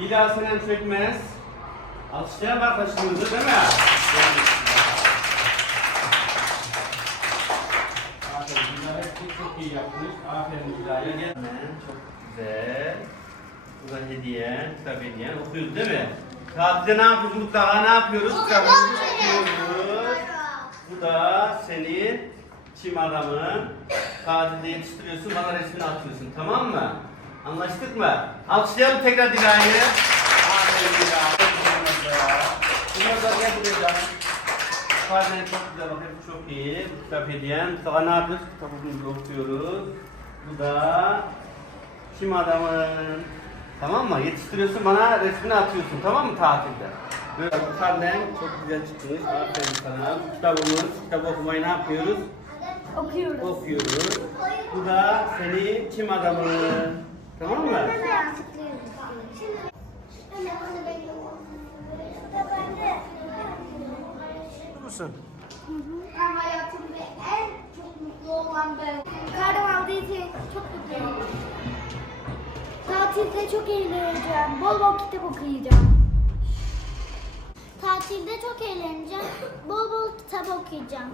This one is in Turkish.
Dila Senen Çökmez. Alkışlayan arkadaşımızı değil mi? Aferin. Hep çok iyi yapmış. Aferin Dila'ya. Gel. Çok güzel. Bu da hediyen, kitap hediyen. Okuyoruz değil mi? Tatilde ne yapıyoruz? Mutlaka ne yapıyoruz? Kitabımızı okuyoruz. Bu da senin çim adamın. Tatilde yetiştiriyorsun, bana resmini atıyorsun. Tamam mı? Anlaştık mı? Alkışlayalım tekrar Dila'yı. Aferin Dila. Bunlar da gel buraya da. Karnen çok güzel bak hep çok iyi. Kitap hediyen. Daha ne yapıyoruz? Kitabımızı okuyoruz. Bu da kim adamın? Tamam mı? Yetiştiriyorsun bana resmini atıyorsun tamam mı tatilde? Böyle karnen çok güzel çıkmış. Aferin sana. Bu Kitabımız, kitap okumayı ne yapıyoruz? Okuyoruz. Okuyoruz. Bu da seni kim adamın? Tamam mı? musun? Ben hayatımda en çok mutlu olan ben. Karnım aldığı için çok mutluyum. Tatilde çok eğleneceğim. Bol bol kitap okuyacağım. Tatilde çok eğleneceğim. Bol bol kitap okuyacağım.